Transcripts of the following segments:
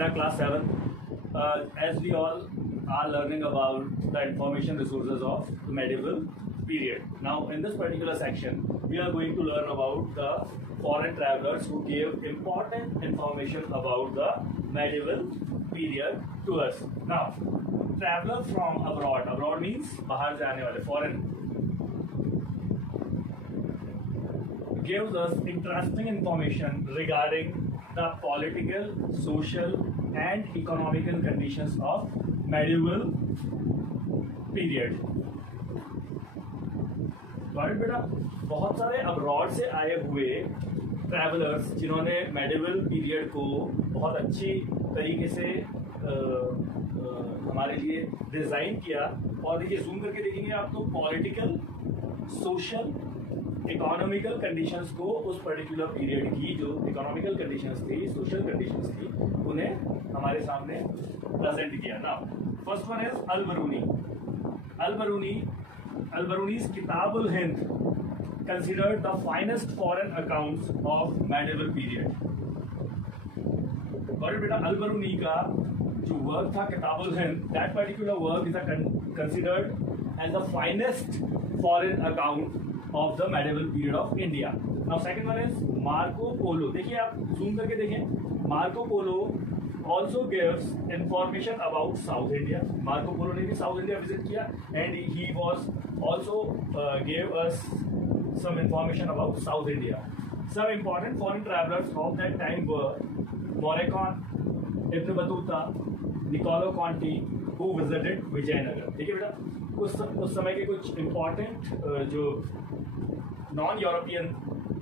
beta class 7. As we all are learning about the information resources of the medieval period. Now in this particular section we are going to learn about the foreign travelers who gave important information about the medieval period to us. Now traveler from abroad means bahar jaane wale, foreign, gives us interesting information regarding the political, social and economical conditions of medieval period. बेटा बहुत सारे abroad से आए हुए travellers जिन्होंने medieval period को बहुत अच्छी तरीके से हमारे लिए डिजाइन किया। और देखिए जूम करके देखेंगे आप तो पॉलिटिकल, सोशल, इकोनॉमिकल कंडीशंस को उस पर्टिकुलर पीरियड की जो इकोनॉमिकल कंडीशंस थी, सोशल कंडीशंस थी, उन्हें हमारे सामने प्रेजेंट किया। ना first one is Al-Biruni's Kitabul Hind considered the finest foreign accounts of medieval period। और बेटा अल-बरूनी का जो वर्क था किताबुल Hind, that particular work is considered as the finest foreign account of the medieval period of India। Now second one is Marco Polo. देखिए आप zoom करके देखें, Marco Polo also gives information about South India। Marco Polo ने भी south India visit किया and he was also gave us some information about South India। Some important foreign travelers of that time were Moroccan, Ibn Battuta, Niccolo Conti, who visited Vijayanagar. देखिए बेटा उस समय के कुछ important जो नॉन यूरोपियन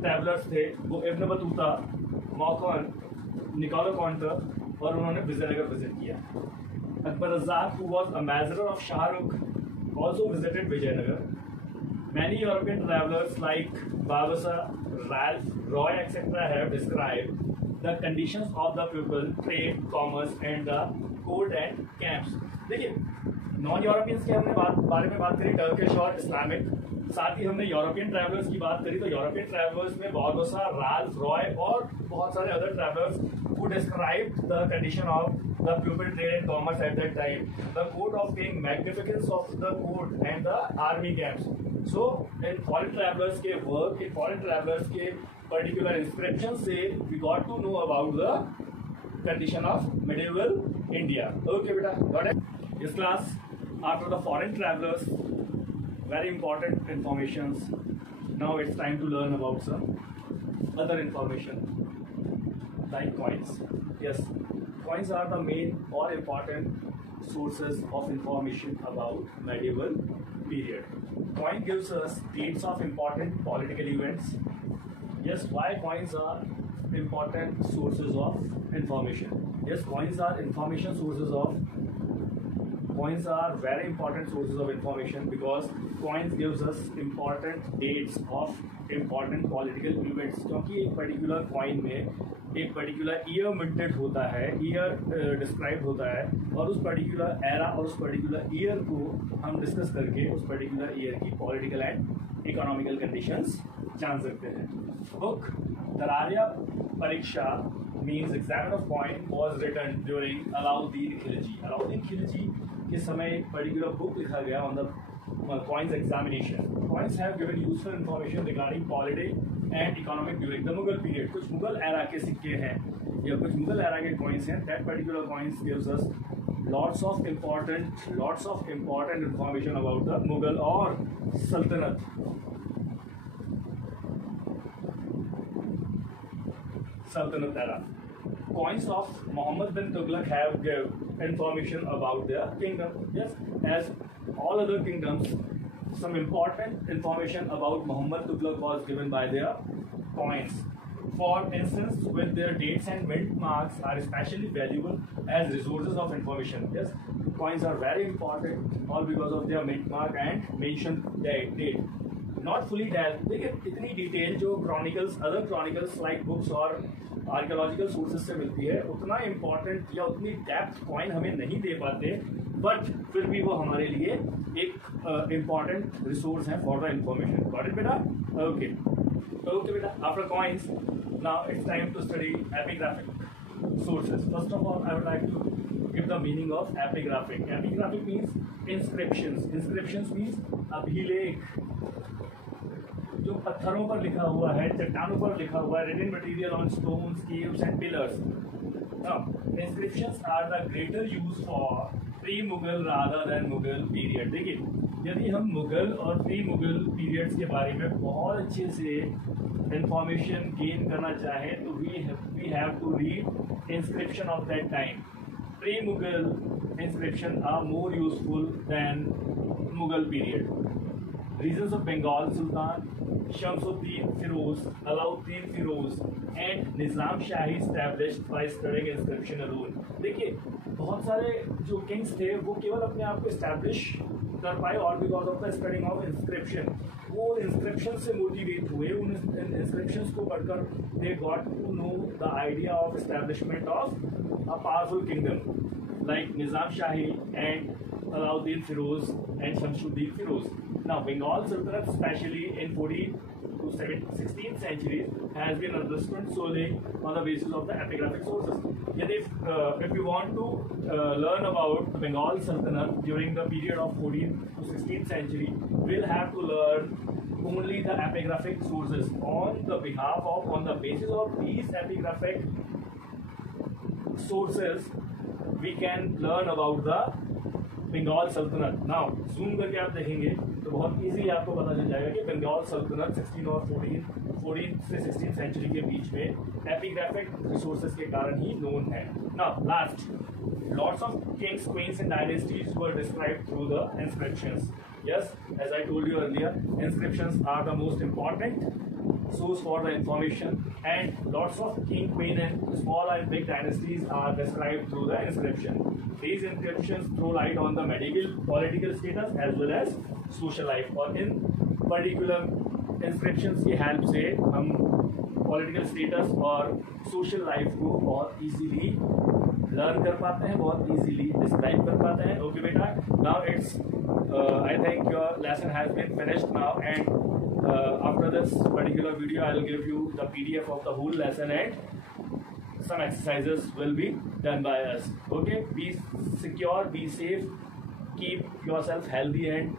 ट्रैवलर्स थे वो इब्न बतूता, मॉकन, निकोलो कॉन्टा और उन्होंने विजयनगर विजिट किया। Akbar Razzaq who was a ambassador of Shahrukh also visited Vijayanagar. Many European travelers like Babasa, Ralph, Roy etc. have described the conditions of the people, trade, commerce and the court and camps। देखिए non Europeans के हमने बारे में बात करी, Turkish और Islamic, साथ ही हमने यूरोपियन ट्रैवलर्स की बात करी। तो यूरोपियन ट्रैवलर्स में बारबोसा, राल्फ, रॉय और बहुत सारे other travellers who described the condition of the pupil trade and commerce at that time, the court of king, magnificence of the court and the army camps। So in foreign travelers के work, in foreign travelers के particular inscriptions से we got to know about the condition of medieval India। Okay बेटा, got it? This class after the foreign travelers, very important informations। Now it's time to learn about some other information like coins। Yes, coins are the main or important sources of information about medieval period। Coin gives us dates of important political events। Yes, why coins are important sources of information? Yes, coins are information sources of coins are very important sources of information because coins gives us important dates of important political events। क्योंकि एक particular coin में एक particular year minted होता है, year describe होता है और उस पर्टिकुलर एरा और उस पर्टिकुलर ईयर को हम डिस्कस करके उस पर्टिकुलर ईयर की पॉलिटिकल एंड इकोनॉमिकल कंडीशंस जान सकते हैं। बुक दरारिया परीक्षा means examine of coin was written during Alauddin Khilji। Alauddin Khilji के समय एक पर्टिकुलर बुक लिखा गया on the coins examination। Coins have given useful information regarding politics and economic during the Mughal period। कुछ Mughal era के सिक्के हैं या कुछ मुगल एरा के coins हैं। That particular coins gives us lots of important information about the Mughal और सल्तनत। Sultanate era। Coins of Muhammad bin Tughlaq have give information about their kingdom। Yes, as all other kingdoms, some important information about Muhammad Tughlaq was given by their coins। For instance, with their dates and mint marks are especially valuable as resources of information। Yes, coins are very important all because of their mint mark and mentioned date। Not fully delved। देखिए इतनी detail जो chronicles, other chronicles like books और archaeological sources से मिलती है, उतना important या उतनी डेप्थ कॉइन हमें नहीं दे पाते, बट फिर भी वो हमारे लिए एक इम्पोर्टेंट रिसोर्स है for the information. Got it बेटा? ओके बेटा, after coins now it's time to study epigraphic. sources. First of all, I would like to give the meaning of epigraphic. Epigraphic means inscriptions. Inscriptions means अभिलेख, जो पत्थरों पर लिखा हुआ है, चट्टानों पर लिखा हुआ है, written material on stones, caves and pillars. Now, inscriptions are the greater use for pre-Mughal rather than Mughal period. देखिए, यदि हम मुगल और प्री मुगल पीरियड्स के बारे में बहुत अच्छे से इंफॉर्मेशन गेन करना चाहें तो we have to read inscription of that time. Pre Mughal inscription are more useful than Mughal period. Regions of Bengal Sultan, Shamsuddin Firoz, Alauddin Firoz and Nizam Shahi established by studying inscription alone. देखिए, बहुत सारे जो Kings थे वो केवल अपने आप को एस्टैब्लिश कर पाए और because of the studying of inscription. वो इंस्क्रिप्शन से मोटिवेट हुए, उन इंस्क्रिप्शंस को पढ़कर they got to know the idea of establishment of a powerful kingdom like Nizam Shahi and Alauddin Firoz and Shamsuddin Firoz. Now, Bengal Sultanate, especially in 14th to 16th centuries, has been understood solely on the basis of the epigraphic sources. Yet, if we want to learn about Bengal Sultanate during the period of 14th to 16th century, we'll have to learn only the epigraphic sources. On the basis of these epigraphic sources, we can learn about the Bengal Sultanate. Now, zoom करके आप देखेंगे तो बहुत easily आपको पता चल जाएगा कि Bengal Sultanate 16 और 14 से 16 सेंचुरी के बीच में epigraphic resources के कारण ही known है. Now, last, lots of kings, queens and dynasties were described through the inscriptions. Yes, as I told you earlier, inscriptions are the most important source for the information, and lots of king, queen and small and big dynasties are described through the inscription. These inscriptions throw light on the medical, political status as well as social life. और in particular inscriptions की help से हम political status और social life को बहुत easily learn कर पाते हैं, बहुत easily describe कर पाते हैं. Okay बेटा, now it's I think your lesson has been finished now, and after this particular video I will give you the PDF of the whole lesson and some exercises will be done by us. Okay, be secure, be safe, keep yourself healthy and